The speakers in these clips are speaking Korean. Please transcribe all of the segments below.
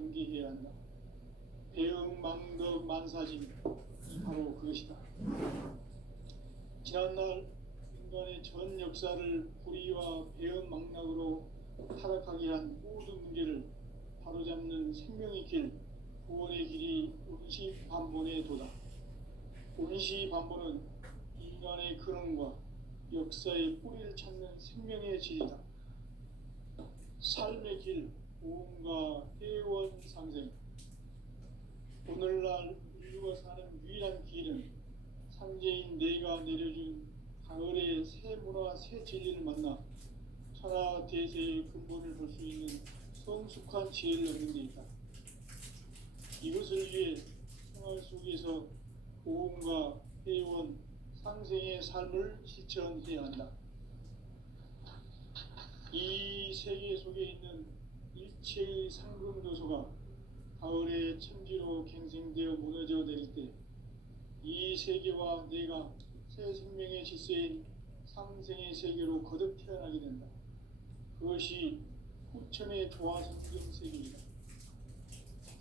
경계해야 한다. 배응망덕 만사짐이 바로 그것이다. 지난날 인간의 전 역사를 불의와 배은망락으로 타락하게 한 모든 문제를 바로잡는 생명의 길, 구원의 길이 운시반본의 도다. 운시반본은 인간의 근원과 역사의 뿌리를 찾는 생명의 질이다. 삶의 길, 보험과 회원 상생. 오늘날 인류가 사는 유일한 길은 삼재인 내가 내려준 가을의 새 문화, 새 진리를 만나 천하 대세의 근본을 볼 수 있는 성숙한 지혜를 얻는 데 있다. 이것을 위해 생활 속에서 보험과 회원, 상생의 삶을 실천해야 한다. 이 세계 속에 있는 일체의 상금도서가 가을의 천지로 갱생되어 무너져 내릴 때 이 세계와 내가 새 생명의 질서인 상생의 세계로 거듭 태어나게 된다. 그것이 후천의 조화성경 세계이다.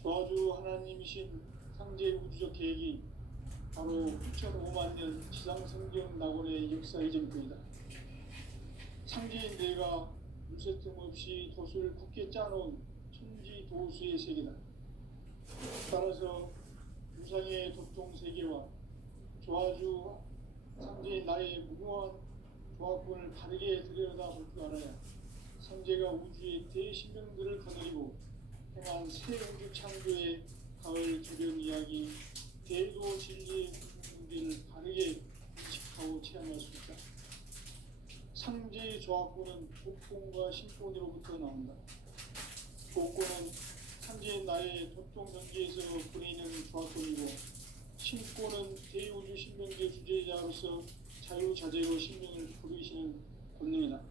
조화주 하나님이신 상제 우주적 계획이 바로 후천 5만 년 지상성경 낙원의 역사 이전부이다. 상제인 내가 물새 틈 없이 도수를 굳게 짜놓은 천지 도수의 세계다. 따라서 우상의 도통 세계와 조화주 상제인 나의 무궁한 조화권을 바르게 들여다볼 줄 알아야 상제가 우주의 대신명들을 거느리고 행한 새 우주 창조의 가을 조경 이야기, 대도 진리의 문제를 바르게 인식하고 체험할 수 있다. 상제의 조화권은 복권과 신권으로부터 나온다. 복권은 상제인 나의 도통 경계에서 보내는 조화권이고, 신권은 대우주 신명제 주제자로서 자유자재로 신명을 부르시는 권능이다.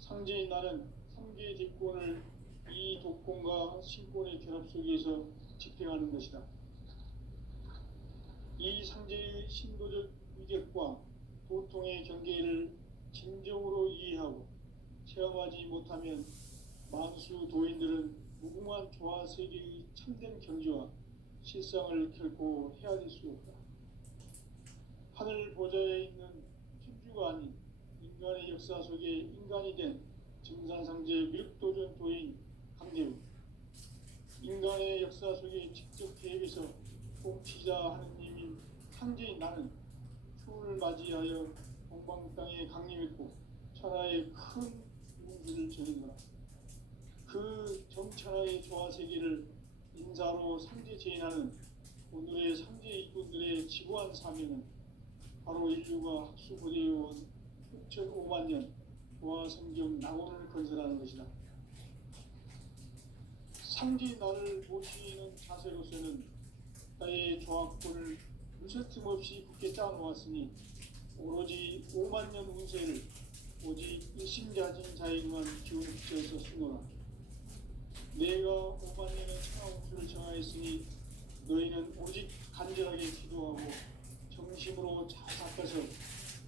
상제인 나는 상제의 대권을 이 독권과 신권의 결합 속에서 집행하는 것이다. 이 상제의 신도적 위격과 도통의 경계를 진정으로 이해하고 체험하지 못하면 만수 도인들은 무궁한 조화세계의 참된 경지와 실상을 결코 헤아릴 수 없다. 하늘 보좌에 있는 천주가 아닌 인간의 역사 속에 인간이 된 증산상제 밀도전 도인 강대우, 인간의 역사 속에 직접 계획해서 통치자 하느님인 상제인 나는 추운을 맞이하여 동방 땅에 강림했고 천하의 큰 운수를 전했노라. 그 정천하의 조화세계를 인사로 상제 제인하는 오늘의 상제 일꾼들의 지구한 사명은 바로 인류가 학수고대해온 6,5만 년 조화성경 낙원을 건설하는 것이다. 상제 나를 모시는 자세로서는 나의 조화권을 물새틈 없이 굳게 짜놓았으니 오로지 5만 년 운세를 오직 일심자진 자에게만 기울여서 쓰노라. 내가 5만 년의 천하 운수를 정하였으니 너희는 오직 간절하게 기도하고 정심으로 잘 닦아서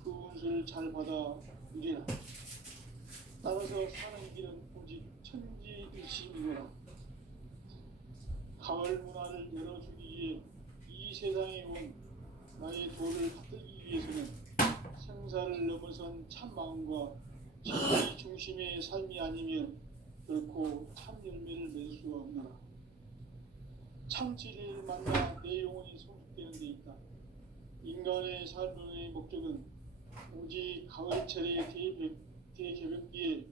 그 운수를 잘 받아 누리라. 따라서 사는 길은 오직 천지일심이노라. 가을 문화를 열어주기 위해 이 세상에 온 나의 도를 받들기 위해서는 생사를 넘어선 참 마음과 진리 중심의 삶이 아니면 결코 참 열매를 맺을 수가 없노라. 참 진리를 만나 내 영혼이 성숙되는 데 있다. 인간의 삶의 목적은 오직 가을철의 대개벽기에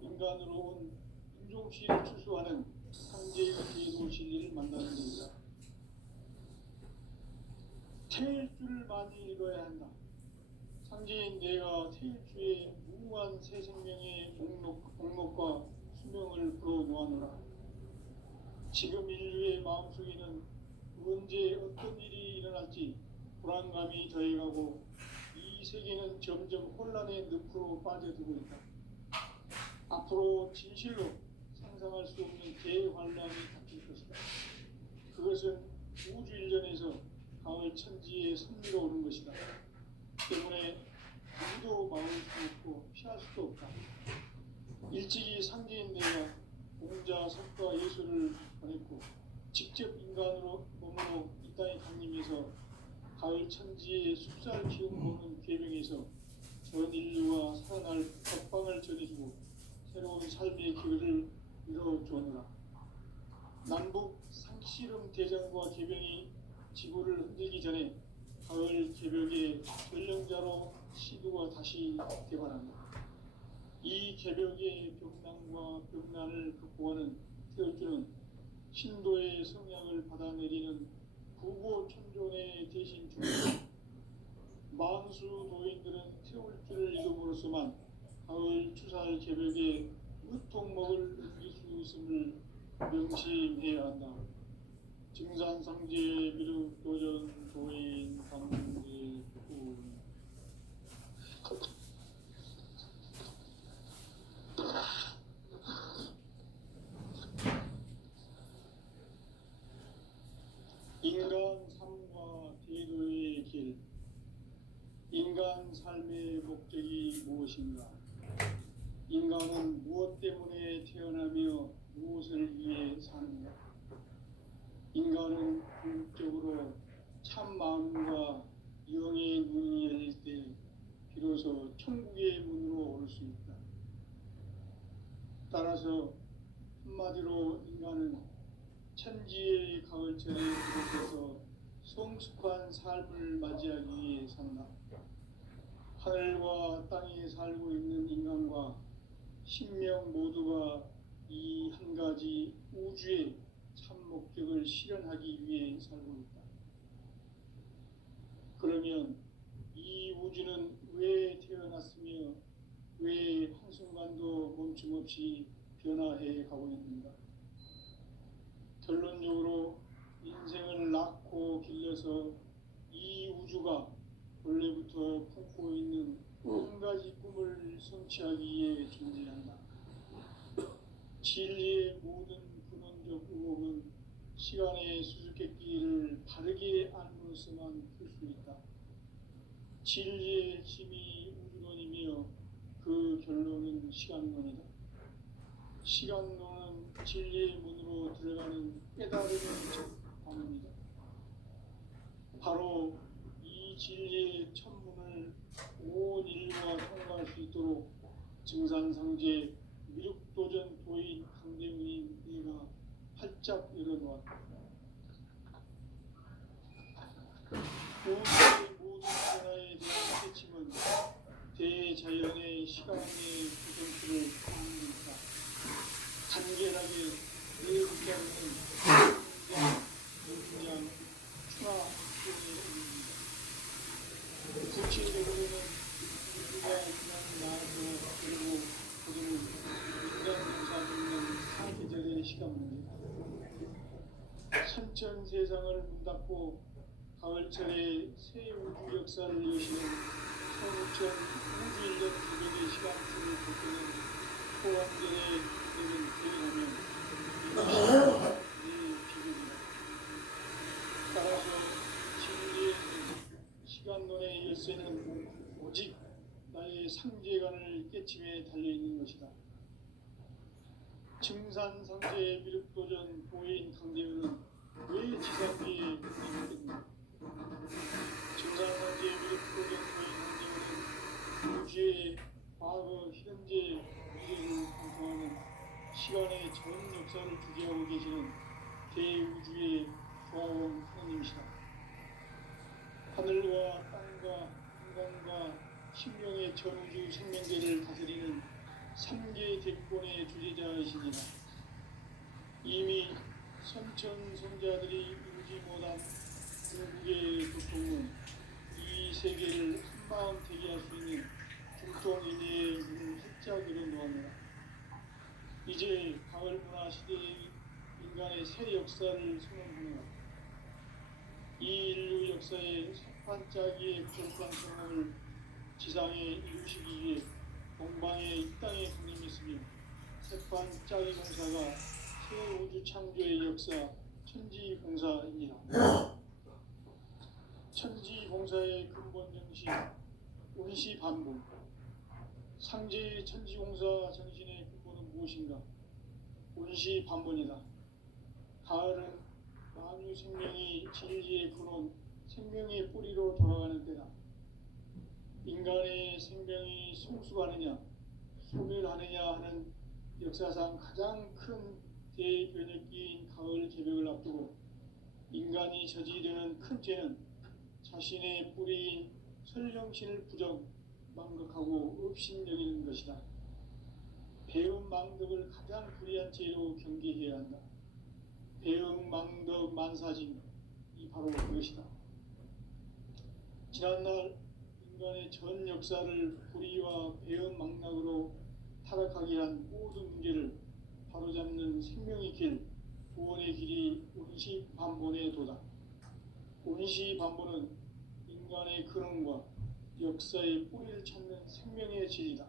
인간으로 온 인종시를 추수하는 상제의 대도 진리를 만나는 데이다. 태일주를 많이 읽어야 한다. 상제인 내가 태일주의 무궁한 새 생명의 목록과 수명을 불어놓아노라. 지금 인류의 마음속에는 언제 어떤 일이 일어날지 불안감이 더해가고 이 세계는 점점 혼란의 늪으로 빠져들고 있다. 앞으로 진실로 상상할 수 없는 대환란이 닥칠 것이다. 그것은 우주 일전에서 가을 천지에 선미로 오는 것이다. 때문에 누구도 막을 수 없고 피할 수도 없다. 일찍이 상제인 내가 공자, 석가, 예수를 계명을 보냈고 직접 인간으로 몸으로 이 땅에 강림해서 가을 천지의 숲살 기운 보는 계명에서 전 인류와 살아날 법방을 전해주고 새로운 삶의 기회를 이뤄주었노라. 남북 상씨름 대전과 계명이 지구를 흔들기 전에 가을 개벽의 전령자로 시두가 다시 개발한다. 이 개벽의 벽난과 벽난을 극복하는 태울주는 신도의 성향을 받아내리는 구고천존의 대신 중이다. 만수 도인들은 태울주를 이름으로서만 가을 추살 개벽에 으통먹을 넘길 수 있음을 명심해야 한다. 증산상제 미륵 도전 도인 강제 인간 삶과 대도의 길. 인간 삶의 목적이 무엇인가? 인간은 무엇 때문에 태어나며 무엇을 위해 사는가? 인간은 궁극적으로 참 마음과 영의 눈이 열릴 때 비로소 천국의 문으로 올 수 있다. 따라서 한마디로 인간은 천지의 가을철에 비롯해서 성숙한 삶을 맞이하기 위해 산다. 하늘과 땅에 살고 있는 인간과 신명 모두가 이 한 가지 우주의 참 목적을 실현하기 위해 살고 있다. 그러면 이 우주는 왜 태어났으며 왜 한순간도 멈춤없이 변화해 가고 있는가? 결론적으로 인생을 낳고 길러서 이 우주가 원래부터 품고 있는 한 가지 꿈을 성취하기 위해 존재한다. 진리의 모든 근원적 의혹은 시간의 수수께끼를 바르게 알므로서만 풀 수 있다. 진리의 핵심이 우주론이며 그 결론은 시간론이다. 시간론은 진리의 문으로 들어가는 깨달음의 방입니다. 바로 이 진리의 천문을 온 인류가 통과할 수 있도록 증산상제 미륵도전 도인 강대문인 네가 활짝 열어놓았다. 우주의 모든 변화에 대한 깨침은 대자연의 시간의 구성표를 담는다. 간결하게 내 문장은 문장, 추나 등의 의미입니다. 구체적으로는 우주가 그냥 나아서 그리고 그들을 인간 공사 있는 사계절의 시간입니다. 선천 세상을 문 닫고 가을철에 새 우주 역사를 여시는 서구천 우주 1년 기백의 시간표를 벗기는 포항절의 기백을 대행하면 비극이다. 따라서 진리의 시간론의 열쇠는 오직 나의 상제관을 깨침에 달려있는 것이다. 증산상제 미륵도전 보인 강대우는 왜 지상계에 있겠는가? 증산상제 미륵도전 보인 강대우는 우주의 과거, 현재, 미래를 관통하는 시간의 전 역사를 주재하고 계시는 대우주의 조화원 하나님이시다. 하늘과 땅과 인간과 신명의 전우주 생명계를 다스리는 3개 대권의 주제자이시니라. 이미 선천성자들이 이루지 못한 궁극의 고통은 이 세계를 한마음 되게 할 수 있는 중통인의 문을 활짝 열어놓았노라. 이제 가을 문화 시대의 인간의 새 역사를 선언하노라. 이 인류 역사의 반짝이의 부족한 경험을 지상에 이루시기 위해 동방의 이 땅에 강림했으며 새반짝이 공사가 새 우주 창조의 역사 천지공사입니다. 천지공사의 근본 정신 운시반복. 상제의 천지공사 정신의 근본은 무엇인가? 운시반본이다. 생명의 뿌리로 돌아가는 때다. 인간의 생명이 성숙하느냐 소멸하느냐 하는 역사상 가장 큰 대변혁기인 가을 개벽을 앞두고 인간이 저지르는 큰 죄는 자신의 뿌리인 설령신을 부정 망각하고 업신여기는 것이다. 배은망덕을 가장 불의한 죄로 경계해야 한다. 배은망덕 만사징이 바로 그것이다. 지난날 인간의 전 역사를 불의와 배은망락으로 타락하게 한 모든 문제를 바로잡는 생명의 길, 구원의 길이 운시반본의 도다. 운시반본은 인간의 근원과 역사의 뿌리를 찾는 생명의 진리다.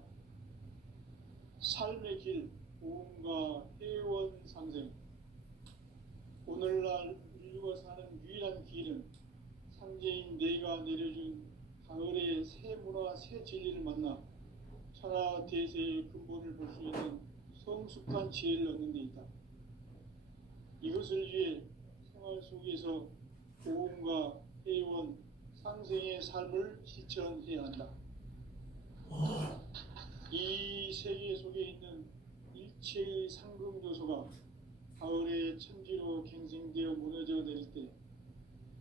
삶의 길, 보험과 회원 상생. 오늘날 인류가 사는 유일한 길은 상제인 내가 내려준 가을의 새 문화, 새 진리를 만나 천하 대세의 근본을 볼 수 있는 성숙한 지혜를 얻는 데 있다. 이것을 위해 생활 속에서 보험과 회원, 상생의 삶을 실천해야 한다. 이 세계 속에 있는 일체의 상금 요소가 가을의 천지로 갱생되어 무너져 내릴 때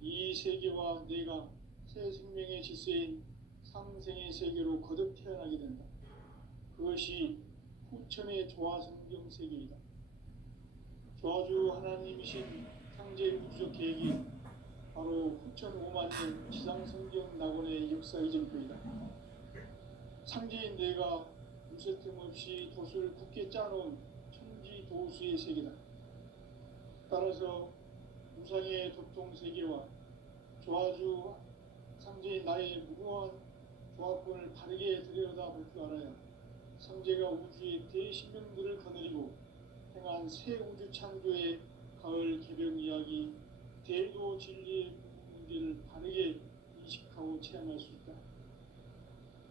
이 세계와 내가 새 생명의 질서인 상생의 세계로 거듭 태어나게 된다. 그것이 후천의 조화성경 세계이다. 조화주 하나님이신 상제 우주적 계획이 바로 후천 5만년 지상성경 낙원의 역사 이전표이다. 상제인 내가 무쇠 틈 없이 도수를 굳게 짜놓은 천지 도수의 세계다. 따라서 우상의 도통 세계와 조화주 상제인 나의 무궁한 조합권을 바르게 들여다볼 줄 알아야 상제가 우주의 대신명들을 거느리고 행한 새 우주 창조의 가을 개벽 이야기, 대도 진리의 문제를 바르게 인식하고 체험할 수 있다.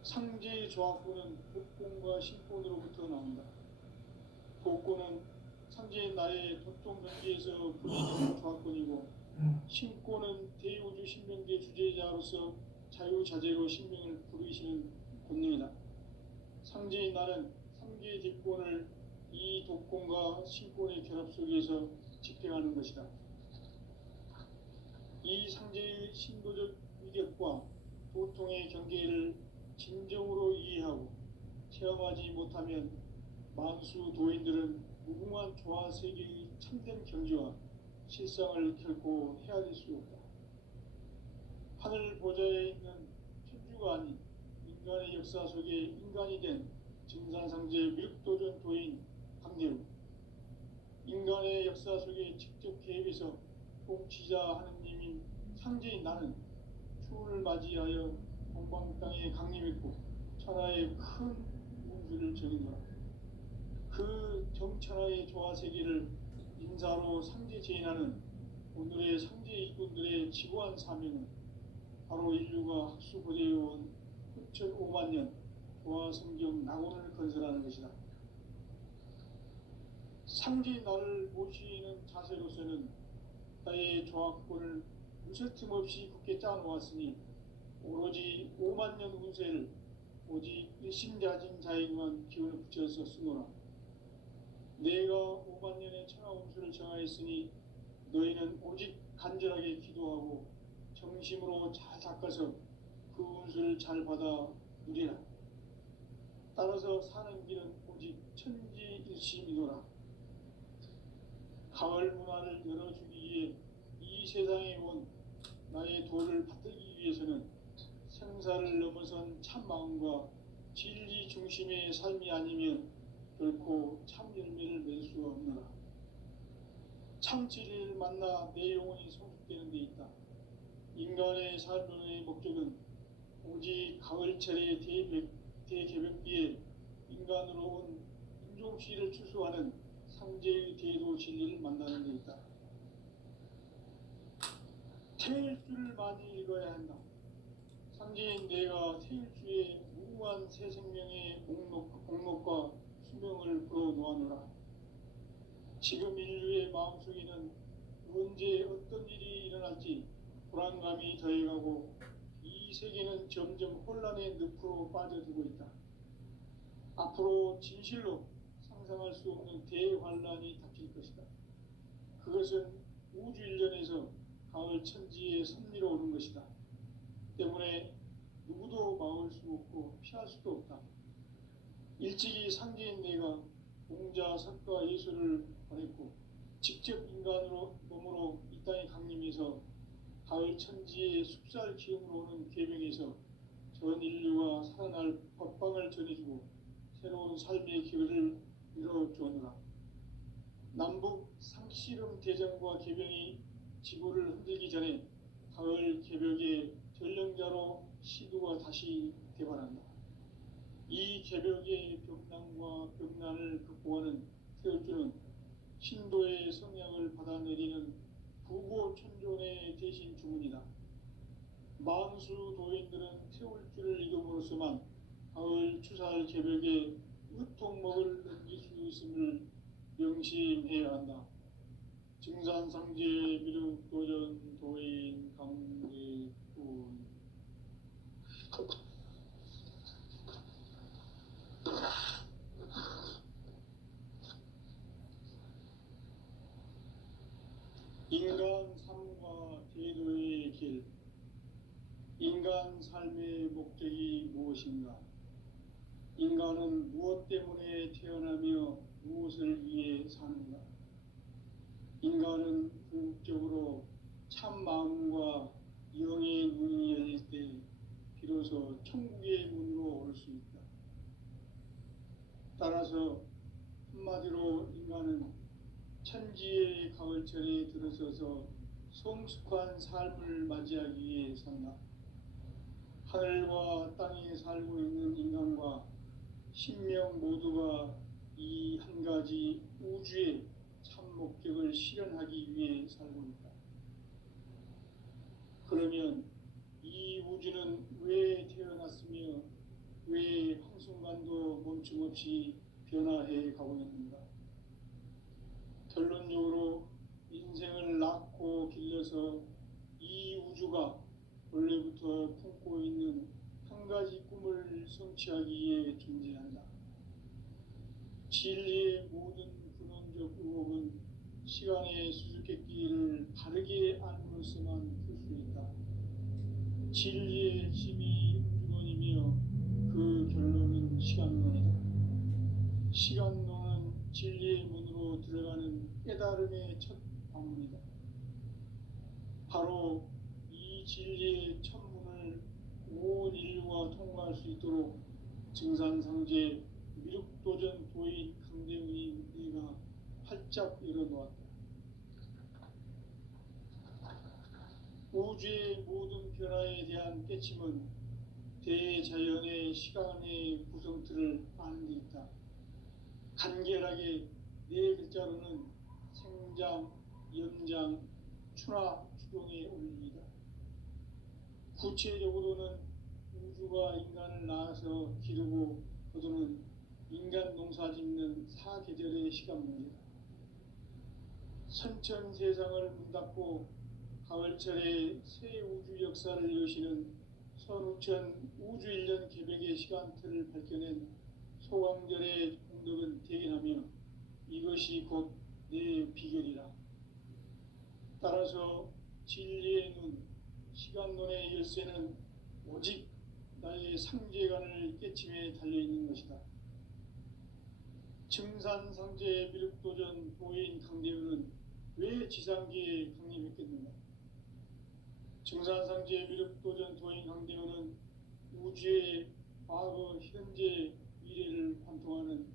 상제의 조합권은 복권과 신권으로부터 나온다. 복권은 상제인 나의 도통 경계에서 부리는 조합권이고 신권은 대우주 신명계 주제자로서 자유자재로 신명을 부르시는 권능이다. 상제인 나는 3개의 뒷권을 이 독권과 신권의 결합 속에서 집행하는 것이다. 이 상제의 신도적 위력과 도통의 경계를 진정으로 이해하고 체험하지 못하면 만수 도인들은 무궁한 조화 세계의 참된 경지와 실상을 결코 헤아릴 수 없다. 하늘 보좌에 있는 천주가 아닌 인간의 역사 속에 인간이 된 증산상제 미륵도전 도인 강대우, 인간의 역사 속에 직접 개입해서 통치자 하느님인 상제인 나는 추운을 맞이하여 동방 땅에 강림했고 천하의 큰 운수를 정인노라. 그 정천하의 조화 세계를 인사로 상제 제인하는 오늘의 상제 일꾼들의 지고한 사명은 바로 인류가 학수고대해온 후천 5만년 조화성경 낙원을 건설하는 것이다. 상제 나를 모시는 자세로서는 나의 조합권을 무쇠 틈 없이 굳게 짜놓았으니 오로지 5만년 운세를 오직 일심자진 자에게만 기운을 붙여서 쓰노라. 내가 5만년의 천하 운수를 정하였으니 너희는 오직 간절하게 기도하고 정심으로 잘 닦아서 그 운수를 잘 받아 누리라. 따라서 사는 길은 오직 천지일심이노라. 가을 문화를 열어주기 위해 이 세상에 온 나의 도를 받들기 위해서는 생사를 넘어선 참 마음과 진리 중심의 삶이 아니면 결코 참 열매를 맺을 수가 없노라. 참 진리를 만나 내 영혼이 성숙되는 데 있다. 인간의 삶의 목적은 오직 가을철의 대개벽기에 인간으로 온 인종시를 추수하는 상제의 대도 진리를 만나는 데 있다. 태일주를 많이 읽어야 한다. 상제인 내가 태일주의 무궁한 새 생명의 목록과 수명을 불어놓아노라. 지금 인류의 마음속에는 언제 어떤 일이 일어날지 불안감이 더해가고 이 세계는 점점 혼란의 늪으로 빠져들고 있다. 앞으로 진실로 상상할 수 없는 대환란이 닥칠 것이다. 그것은 우주 일련에서 가을 천지의 섭리로 오는 것이다. 때문에 누구도 막을 수 없고 피할 수도 없다. 일찍이 상제인 내가 공자, 석가, 예수를 보냈고 직접 인간으로 몸으로 이 땅에 강림해서 가을 천지의 숲살 기운으로 오는 계명에서 전 인류가 살아날 법방을 전해주고 새로운 삶의 기회를 이뤄주었노라. 남북 상씨름 대전과 개병이 지구를 흔들기 전에 가을 개벽의 전령자로 시두가 다시 개발한다. 이 개벽의 벽난과 벽난을 극복하는 태울주는 신도의 성향을 받아내리는 부고천존의 대신 주문이다. 만수 도인들은 태울주를 이름으로서만 가을 추살 개벽에 으통먹을 넘길 수 있음을 명심해야 한다. 증산상제 미륵도전 도인 강대군. 인간 삶과 제도의 길. 인간 삶의 목적이 무엇인가? 인간은 무엇 때문에 태어나며 무엇을 위해 사는가? 인간은 궁극적으로 참 마음과 영의 문이 열릴 때 비로소 천국의 문으로 올 수 있다. 따라서 한마디로 인간은 천지의 가을철에 들어서서 성숙한 삶을 맞이하기 위해 산다. 하늘과 땅에 살고 있는 인간과 신명 모두가 이 한 가지 우주의 참 목적을 실현하기 위해 살고 있다. 그러면 이 우주는 왜 태어났으며 왜 한순간도 멈춤없이 변화해 가고 있는가? 결론적으로 인생을 낳고 길러서 이 우주가 원래부터 품고 있는 한 가지 꿈을 성취하기 위해 존재한다. 진리의 모든 근원적 의혹은 시간의 수수께끼를 바르게 알므로서만 풀 수 있다. 진리의 핵심이 우주론이며 그 결론은 시간론이다. 시간론은 진리의 문으로 들어가는 깨달음의 첫 방문이다. 바로 이 진리의 첫 문을 온 인류가 통과할 수 있도록 증산상제 미륵도전 도인 강대훈이 내가 활짝 열어놓았다. 우주의 모든 변화에 대한 깨침은 대자연의 시간의 구성틀을 아는 데 있다. 간결하게 네 글자로는 생장, 연장, 추나 추동의 원리이다. 구체적으로는 우주가 인간을 낳아서 기르고 거두는 인간 농사 짓는 사계절의 시간 문제다. 선천 세상을 문 닫고 가을철에 새 우주 역사를 여시는 선우천 우주일년 개벽의 시간틀을 밝혀낸 소광절의 공덕은 대견하며 이것이 곧 내 비결이라. 따라서 진리의 눈, 시간론의 열쇠는 오직 나의 상제관을 깨침에 달려있는 것이다. 증산상제 미륵도전 도인 강대훈은 왜 지상계에 강림했겠는가? 증산상제 미륵도전 도인 강대훈은 우주의 과거, 현재, 미래를 관통하는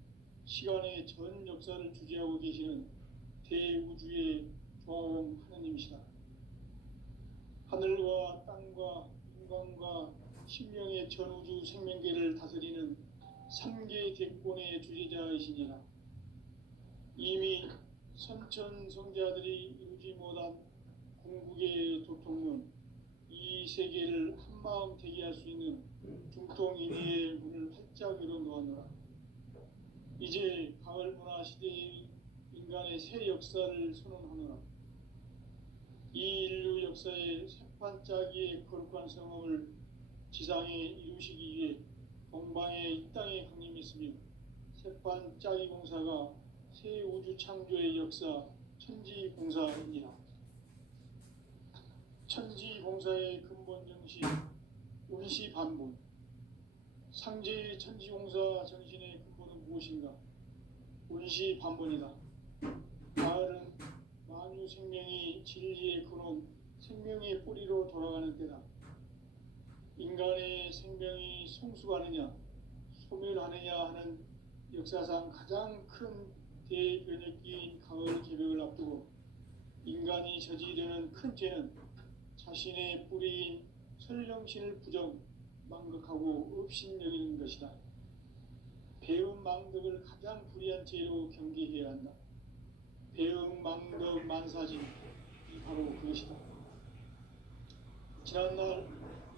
시간의 전 역사를 주재하고 계시는 대우주의 조화원 하느님이시다. 하늘과 땅과 인간과 신명의 전우주 생명계를 다스리는 삼계 대권의 주제자이시니라. 이미 선천성자들이 이루지 못한 궁극의 도통문, 이 세계를 한마음 되게 할 수 있는 중통인의의 문을 활짝 열어놓았노라. 이제 가을 문화 시대의 인간의 새 역사를 선언하노라. 이 인류 역사의 색반짜기의 거룩한 성음을 지상에 이루시기 위해 동방에 이 땅에 강림했으며 색반짜기 공사가 새 우주 창조의 역사 천지공사이니라. 천지공사의 근본 정신 운시반본. 상제의 천지공사 정신의 근본은 무엇인가? 운시반본이다. 가을은 만유 생명이 진리의 근원 생명의 뿌리로 돌아가는 때다. 인간의 생명이 성숙하느냐 소멸하느냐 하는 역사상 가장 큰 대변혁기인 가을 개벽을 앞두고 인간이 저지르는 큰 죄는 자신의 뿌리인 설령신을 부정 망극하고 업신여기는 것이다. 배음 망덕을 가장 불의한 죄로 경계해야 한다. 배음 망덕 만사진 바로 그것이다. 지난날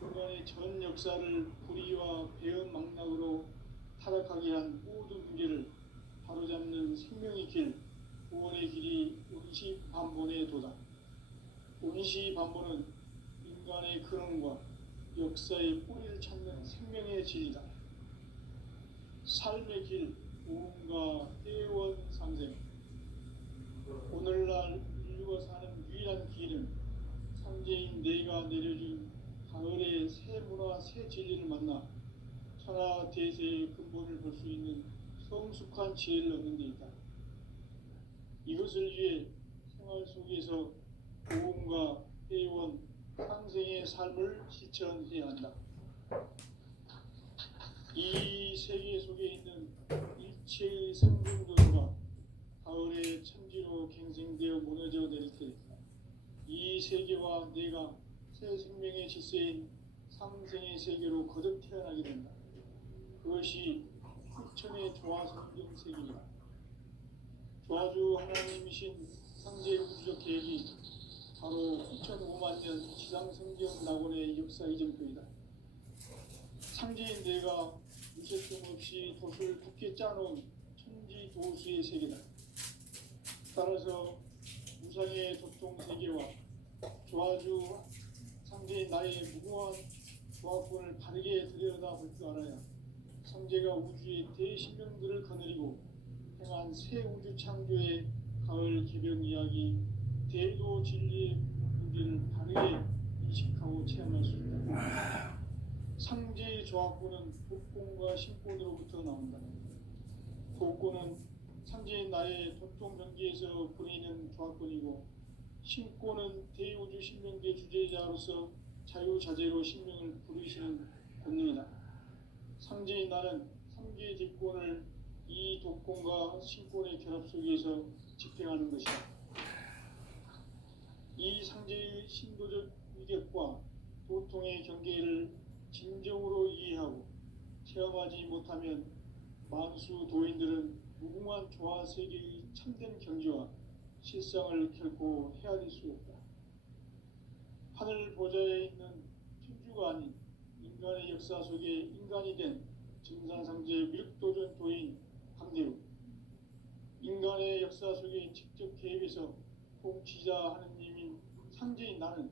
인간의 전 역사를 불의와 배음 망락으로 타락하게 한 모든 문제를 바로잡는 생명의 길, 구원의 길이 운시반본의 도다. 운시반본은 인간의 근원과 역사의 뿌리를 찾는 생명의 진리다. 삶의 길, 우음과 회원 상생. 오늘날 인류가 사는 유일한 길은 상제인 내가 내려준 가을의 새 문화, 새 진리를 만나 천하 대세의 근본을 볼 수 있는 성숙한 지혜를 얻는 데 있다. 이것을 위해 생활 속에서 고음과 회원, 상생의 삶을 실천해야 한다. 이 세계 속에 있는 일체의 생중도가 가을의 천지로 갱생되어 무너져 내릴 때 이 세계와 내가 새 생명의 질서인 상생의 세계로 거듭 태어나게 된다. 그것이 후천의 조화성경 세계이다. 조화주 하나님이신 상제 우주적 계획이 바로 9,500년 지상성경 낙원의 역사 이정표이다. 상제인 내가 무쇠뜸 없이 돛을 굳게 짜놓은 천지도수의 세계다. 따라서 무상의 도통 세계와 조화주 상제인 나의 무궁한 조화권을 바르게 들여다볼 줄 알아야 상제가 우주의 대신명들을 거느리고 행한 새 우주 창조의 가을 개벽 이야기 대도 진리의 문제를 바르게 인식하고 체험할 수 있다. 상제의 조화권은 복권과 신권으로부터 나온다. 복권은 상제인 나의 도통 경계에서 부리는 조화권이고 신권은 대우주 신명계 주제자로서 자유자재로 신명을 부르시는 권능이다. 상제인 나는 상계의 직권을 이 도권과 신권의 결합 속에서 집행하는 것이다. 이 상제의 신도적 위격과 도통의 경계를 진정으로 이해하고 체험하지 못하면 만수 도인들은 무궁한 조화 세계의 참된 경지와 실상을 결코 헤아릴 수 없다. 하늘 보좌에 있는 천주가 아닌 인간의 역사 속에 인간이 된 증산상제 미륵도전 도인 강대우, 인간의 역사 속에 직접 개입해서 통치자 하느님인 상제인 나는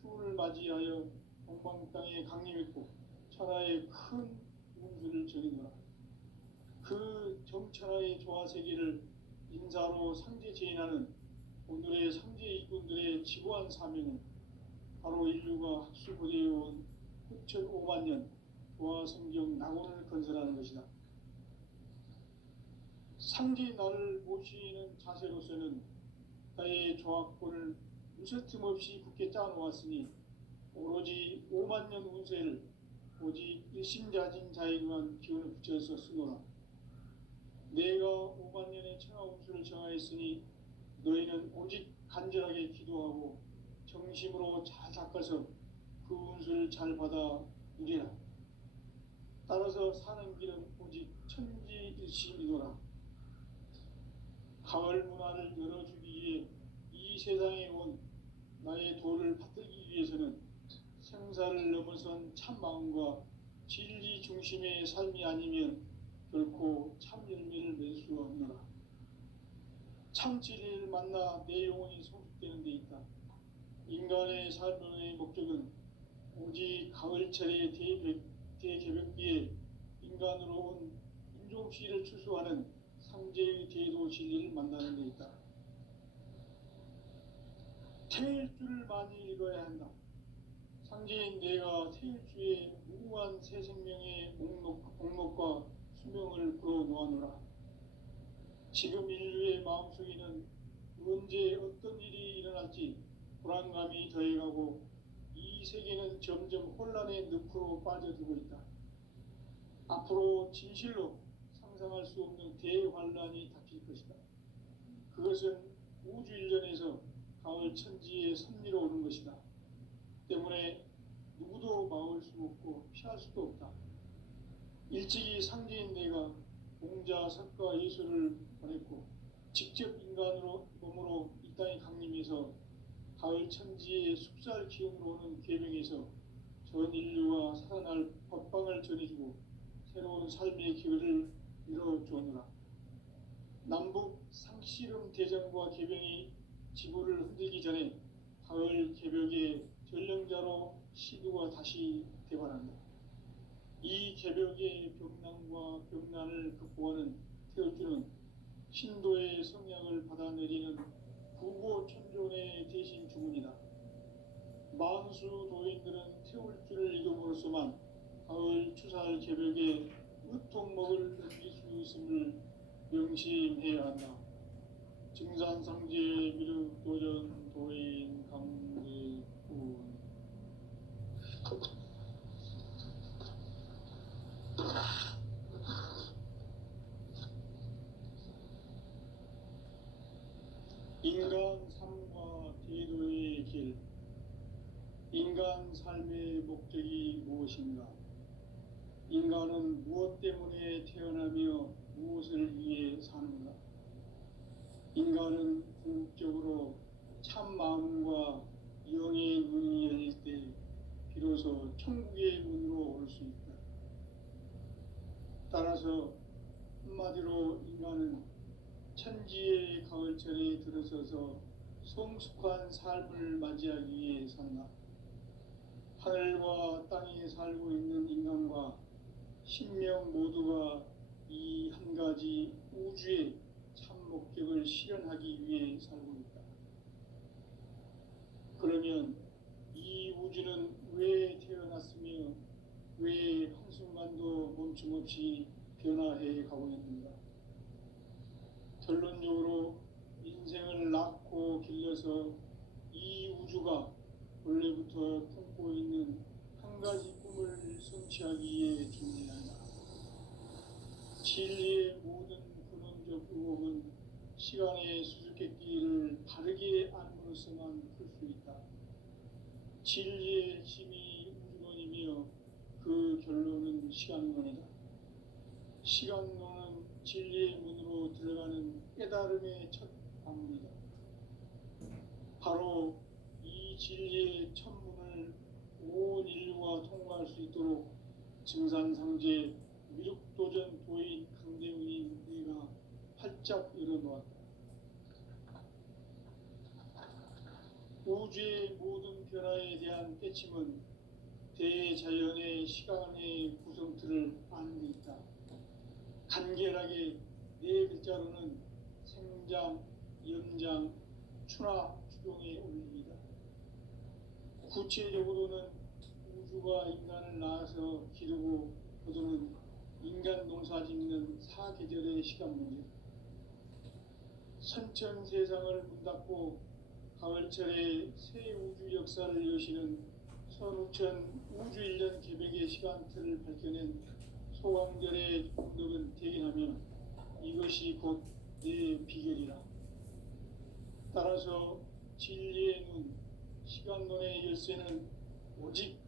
추운을 맞이하여 동방 땅에 강림했고 천하의 큰 운수를 정해노라. 그 정천하의 조화 세계를 인사로 상제 제인하는 오늘의 상제 일꾼들의 지고한 사명은 바로 인류가 학수고대해온 9,500년 조화 성경 낙원을 건설하는 것이다. 상제 나를 모시는 자세로서는 나의 조화권을 무쇠틈 없이 굳게 짜놓았으니 오로지 5만 년 운세를 오직 일심자진 자에게만 기운을 붙여서 쓰노라. 내가 5만 년의 천하 운수를 정하였으니 너희는 오직 간절하게 기도하고 정심으로 잘 닦아서 그 운수를 잘 받아 누리라. 따라서 사는 길은 오직 천지일심이노라. 가을 문화를 열어주기 위해 이 세상에 온 나의 도를 받들기 위해서는 생사를 넘어선 참 마음과 진리 중심의 삶이 아니면 결코 참 열매를 맺을 수 없노라. 참 진리를 만나 내 영혼이 성숙되는 데 있다. 인간의 삶의 목적은 오직 가을철의 대개벽기에 인간으로 온 인종시를 추수하는 상제의 대도 진리를 만나는 데 있다. 태일주를 많이 읽어야 한다. 상제인 내가 태일주의 무궁한 새 생명의 목록과 수명을 불어놓아노라. 지금 인류의 마음속에는 언제 어떤 일이 일어날지 불안감이 더해가고 이 세계는 점점 혼란의 늪으로 빠져들고 있다. 앞으로 진실로 상상할 수 없는 대환란이 닥칠 것이다. 그것은 우주 일전에서 가을 천지의 섭리로 오는 것이다. 때문에 누구도 막을 수 없고 피할 수도 없다. 일찍이 상제인 내가 공자, 석가, 예수를 보냈고 직접 인간으로 몸으로 이 땅에 강림해서 가을 천지의 숲살 기운으로 오는 계명에서 전 인류와 살아날 법방을 전해주고 새로운 삶의 기회를 이뤄주었노라. 남북 상씨름 대전과 개병이 지구를 흔들기 전에 가을 개벽의 전령자로 시두가 다시 대발한다. 이 개벽의 벽난과 벽난을 극복하는 태울주는 신도의 성향을 받아내리는 부고천존의 대신 주문이다. 만수 도인들은 태울주를 읽음으로써만 가을 추살 개벽의 으통목을 넘길 수 있음을 명심해야 한다. 증산상제 미륵도전 도인 강대군. 인간 삶과 대도의 길. 인간 삶의 목적이 무엇인가? 인간은 무엇 때문에 태어나며 무엇을 위해 사는가? 인간은 궁극적으로 참 마음과 영의 눈이 열릴 때 비로소 천국의 문으로 올 수 있다. 따라서 한마디로 인간은 천지의 가을철에 들어서서 성숙한 삶을 맞이하기 위해 산다. 하늘과 땅에 살고 있는 인간과 신명 모두가 이 한 가지 우주의 참 목적을 실현하기 위해 살고 있다. 그러면 이 우주는 왜 태어났으며 왜 한순간도 멈춤없이 변화해 가고 있는가? 결론적으로 인생을 낳고 길러서 이 우주가 원래부터 품고 있는 한 가지 꿈을 성취하기 위해 존재한다. 진리의 모든 근원적 의혹은 시간의 수수께끼를 바르게 알므로서만 풀 수 있다. 진리의 핵심이 우주론이며 그 결론은 시간론이다. 시간론은 진리의 문으로 들어가는 깨달음의 첫 방문이다. 바로 이 진리의 첫 문을 온 인류가 통과할 수 있도록 증산상제 미륵도전 도인 강대훈이 내가 활짝 열어놓았다. 우주의 모든 변화에 대한 깨침은 대자연의 시간의 구성틀을 아는 데 있다. 간결하게 네 글자로는 생장, 연장, 추나, 추동의 원리입니다. 구체적으로는 우주가 인간을 낳아서 기르고 거두는 인간 농사 짓는 사계절의 시간 문제. 선천 세상을 문 닫고 가을철에 새 우주 역사를 여시는 선우천 우주 1년 개벽의 시간틀을 밝혀낸 소강절의 공덕은 대견하며 이것이 곧 내 비결이라. 따라서 진리의 눈, 시간론의 열쇠는 오직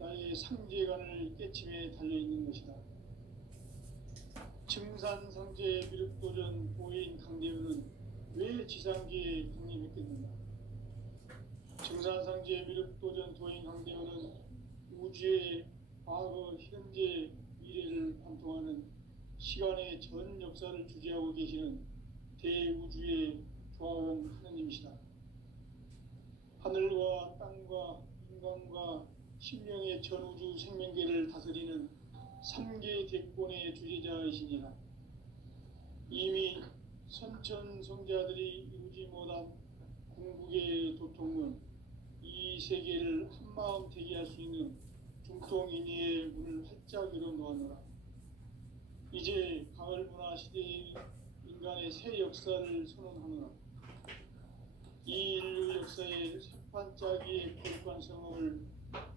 나의 상제관을 깨침에 달려있는 것이다. 증산상제 미륵도전 도인 강대훈은 왜 지상계에 강림했겠는가? 증산상제 미륵도전 도인 강대훈은 우주의 과거, 현재, 미래를 관통하는 시간의 전 역사를 주재하고 계시는 대우주의 조화원 하느님이시다. 하늘과 하늘과 땅과 인간과 신령의 전우주 생명계를 다스리는 삼계 대권의 주제자이시니라. 이미 선천성자들이 이루지 못한 궁극의 도통은 이 세계를 한마음 되게 할 수 있는 중통인의의 문을 활짝 열어놓았노라. 이제 가을 문화 시대의 인간의 새 역사를 선언하노라. 이 인류 역사의 새판짜기의 거룩한 성업을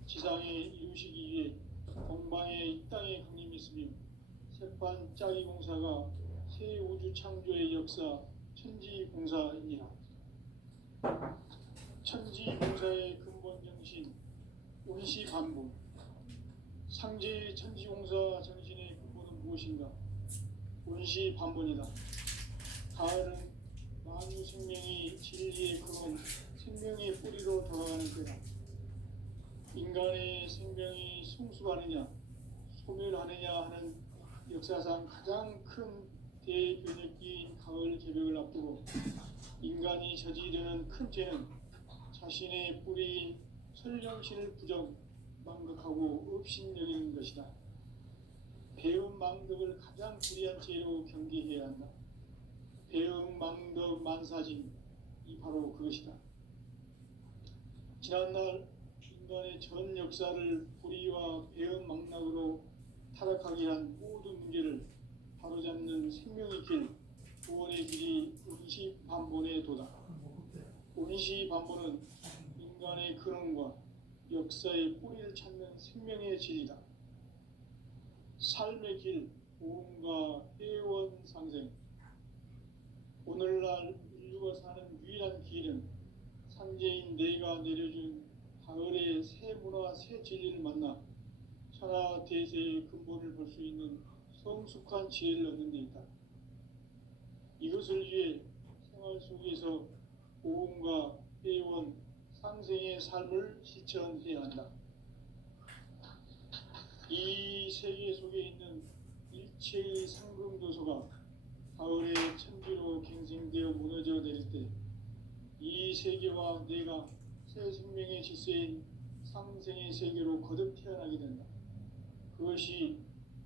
지상에 이루시기 위해 동방의 이 땅에 강림했으며 새판짜기 공사가 새 우주 창조의 역사 천지공사이니라. 천지공사의 근본 정신 원시반복. 상제의 천지공사 정신의 근본은 무엇인가? 원시반복이다. 가을은 만유 생명이 진리의 근원, 생명의 뿌리로 돌아가는 때다. 인간의 생명이 성숙하느냐, 소멸하느냐 하는 역사상 가장 큰 대변혁기인 가을 개벽을 앞두고 인간이 저지르는 큰 죄는 자신의 뿌리인 설령신을 망각하고 업신여기는 것이다. 배음 망덕을 가장 불의한 죄로 경계해야 한다. 배음 망덕 만사진, 이 바로 그것이다. 지난날 인간의 전 역사를 불의와 배음 망락으로 타락하게 한 모든 문제를 바로잡는 생명의 길, 구원의 길이 원시반본의 도다. 원시반본은 인간의 근원과 역사의 뿌리를 찾는 생명의 진리다. 삶의 길, 보험과 회원 상생. 오늘날 인류가 사는 유일한 길은 상제인 내가 내려준 가을의 새 문화, 새 진리를 만나 천하 대세의 근본을 볼 수 있는 성숙한 지혜를 얻는 데 있다. 이것을 위해 생활 속에서 보험과 회원, 상생의 삶을 실천해야 한다. 이 세계 속에 있는 일체의 상금도서가 가을의 천지로 갱생되어 무너져 내릴 때 이 세계와 내가 새 생명의 질서인 상생의 세계로 거듭 태어나게 된다. 그것이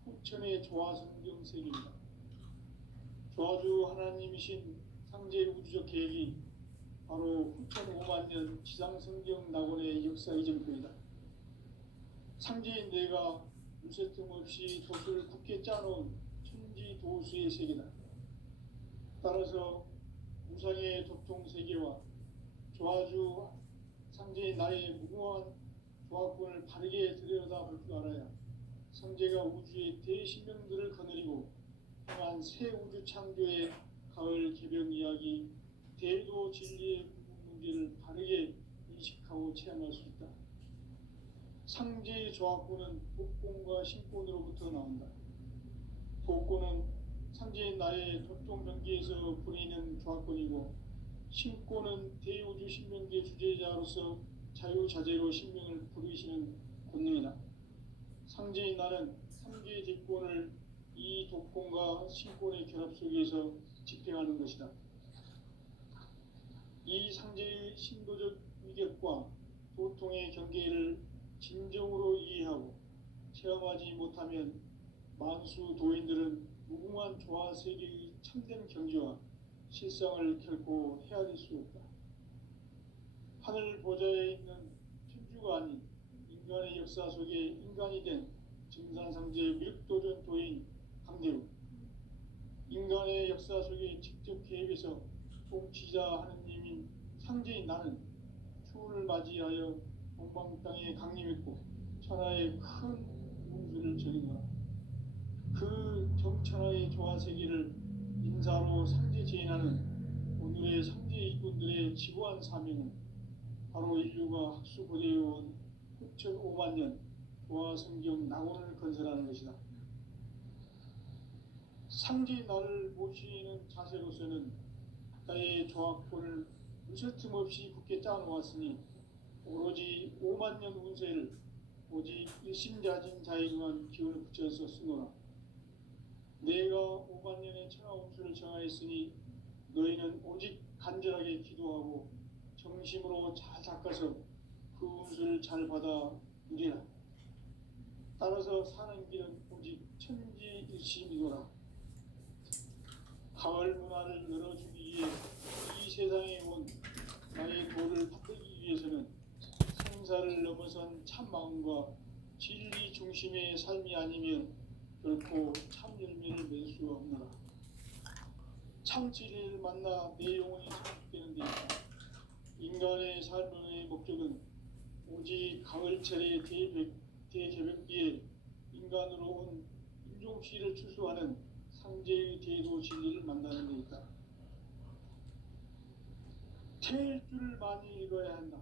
후천의 조화성경 세계입니다. 조화주 하나님이신 상제 우주적 계획이 바로 후천 5만 년 지상성경 낙원의 역사 이전표이다. 상제인 내가 물새 틈 없이 도수를 굳게 짜놓은 천지 도수의 세계다. 따라서 무상의 도통 세계와 조화주 상제인 나의 무궁한 조화권을 바르게 들여다볼 줄 알아야 상제가 우주의 대신명들을 거느리고 향한 새 우주 창조의 가을 개벽 이야기, 대도 진리의 문제를 바르게 인식하고 체험할 수 있다. 상제의 조화권은 복권과 신권으로부터 나온다. 복권은 상제인 나의 도통 경계에서 부리는 조화권이고, 신권은 대우주 신명계 주제자로서 자유자재로 신명을 부르시는 권능이다. 상제인 나는 3개의 뒷권을 이 독권과 신권의 결합 속에서 집행하는 것이다. 이 상제의 신도적 위격과 도통의 경계를 진정으로 이해하고 체험하지 못하면 만수 도인들은 무궁한 조화 세계의 참된 경지와 실상을 결코 헤아릴 수 없다. 하늘 보좌에 있는 천주가 아닌 인간의 역사 속에 인간이 된 증산상제 밀도전 도인 강대우, 인간의 역사 속에 직접 개입해서 통치자 하느님인 상제인 나는 추운을 맞이하여 동방 땅에 강림했고 천하의 큰 운수를 저린노라. 그 정천하의 조화 세계를 인사로 상제 제인하는 오늘의 상제 일꾼들의 지고한 사명은 바로 인류가 학수고대해온 후천 5만 년 조화 성경 낙원을 건설하는 것이다. 상제 나를 모시는 자세로서는 나의 조화권을 무쇠틈 없이 굳게 짜놓았으니 오로지 5만 년 운세를 오직 일심자진 자에게만 기운을 붙여서 쓰노라. 내가 5만 년의 천하 운수를 정하였으니 너희는 오직 간절하게 기도하고 정심으로 잘 닦아서 그 운수를 잘 받아 누리라. 따라서 사는 길은 오직 천지일심이노라. 가을 문화를 열어주기 위해 이 세상에 온 나의 도를 받들기 위해서는 생사를 넘어선 참 마음과 진리 중심의 삶이 아니면 결코 참 열매를 맺을 수 없노라. 참 진리를 만나 내 영혼이 성숙되는 데 있다. 인간의 삶의 목적은 오직 가을철의 대개벽기에 인간으로 온 인종시를 추수하는 상제의 대도 진리를 만나는 데 있다. 태일주를 많이 읽어야 한다.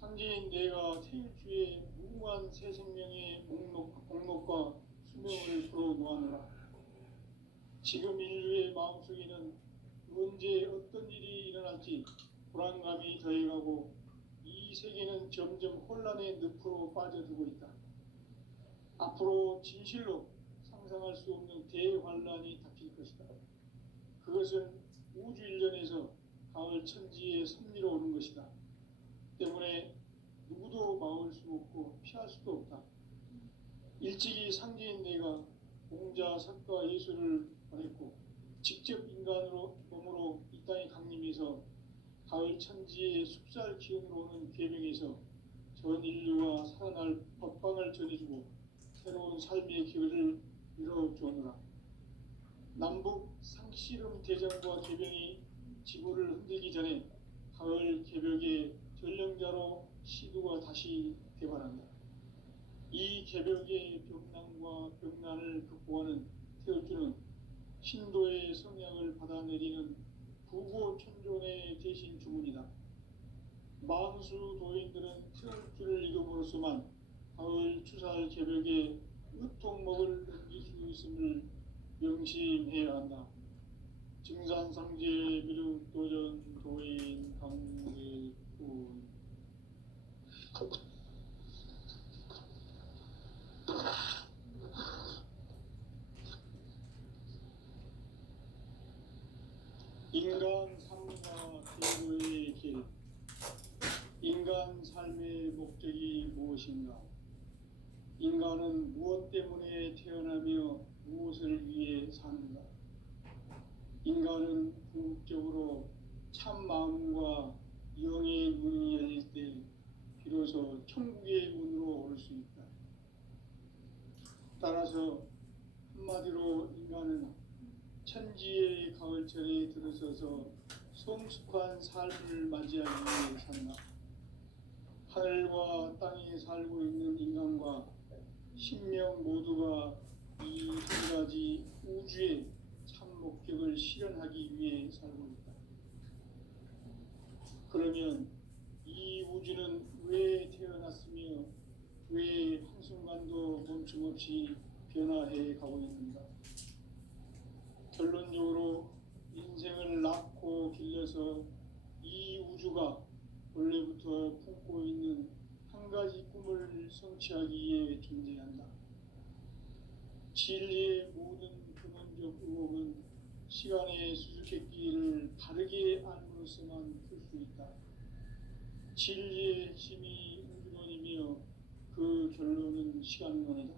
상제인 내가 태일주의 무궁한 새 생명의 목록과 수명을 풀어놓았노라. 지금 인류의 마음속에는 언제 어떤 일이 일어날지 불안감이 더해가고 이 세계는 점점 혼란의 늪으로 빠져들고 있다. 앞으로 진실로 상상할 수 없는 대환란이 닥칠 것이다. 그것은 우주 일련에서 가을 천지의 섭리로 오는 것이다. 때문에 누구도 막을 수 없고 피할 수도 없다. 일찍이 상제인 내가 공자, 석가, 예수를 보냈고 직접 인간으로 몸으로 이 땅에 강림해서 가을 천지의 숲살 기운으로 오는 계명에서 전 인류와 살아날 법방을 전해주고 새로운 삶의 길을 열어주오노라. 남북 상씨름 대전과 개병이 지구를 흔들기 전에 가을 개벽의 전령자로 시두가 다시 개발한다. 이 개벽의 벽난과 벽난을 극복하는 태울주는 신도의 성향을 받아내리는 부고천존의 대신 주문이다. 만수 도인들은 태울주를 읽음으로써만 가을 추살 개벽의 으통목을 넘길 수 있음을 명심해야 한다. 증산상제 미륵도전 도인 강대군. 인간 삶과 제도의 길. 인간 삶의 목적이 무엇인가? 인간은 무엇 때문에 태어나며 무엇을 위해 사는가? 인간은 궁극적으로 참 마음과 영의 문이 열릴 때 비로소 천국의 문으로 올 수 있다. 따라서 한마디로 인간은 천지의 가을철에 들어서서 성숙한 삶을 맞이하기 위해 산다. 하늘과 땅에 살고 있는 인간과 신명 모두가 이 한 가지 우주의 참 목적을 실현하기 위해 살고 있다. 그러면 이 우주는 왜 태어났으며 왜 한순간도 멈춤없이 변화해 가고 있는가? 결론적으로 인생을 낳고 길러서 이 우주가 원래부터 품고 있는 한 가지 꿈을 성취하기 위해 존재한다. 진리의 모든 근원적 의혹은 시간의 수수께끼를 바르게 알므로써만 풀 수 있다. 진리의 핵심이 우주론이며 그 결론은 시간론이다.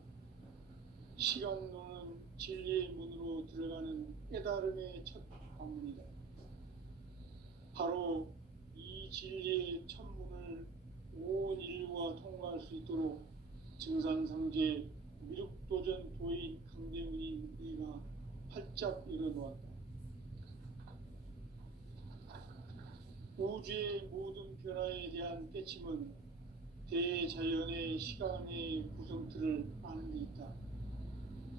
시간론은 진리의 문으로 들어가는 깨달음의 첫 관문이다. 바로 이 진리의 첫 문을 온 인류가 통과할 수 있도록 증산상제 미륵도전 도인 강대문인 이가 활짝 열어놓았다. 우주의 모든 변화에 대한 깨침은 대자연의 시간의 구성틀을 아는 데 있다.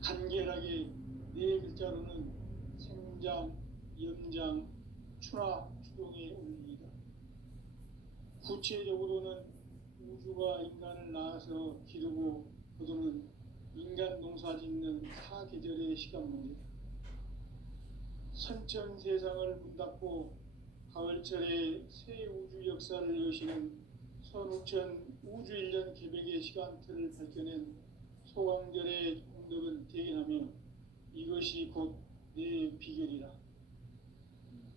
간결하게 네 글자로는 생장, 연장, 추나 추동의 원리이다. 구체적으로는 우주가 인간을 낳아서 기르고 거두는 인간 농사 짓는 사계절의 시간 문제다. 선천 세상을 문 닫고 가을철에 새 우주 역사를 여시는 선우천 우주 1년 개벽의 시간틀을 밝혀낸 소강절의 공덕은 대견하며 이것이 곧 내 비결이라.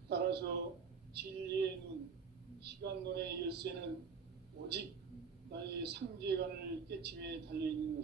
따라서 진리의 눈, 시간론의 열쇠는 오직 나의 상제관을 깨침에 달려 있는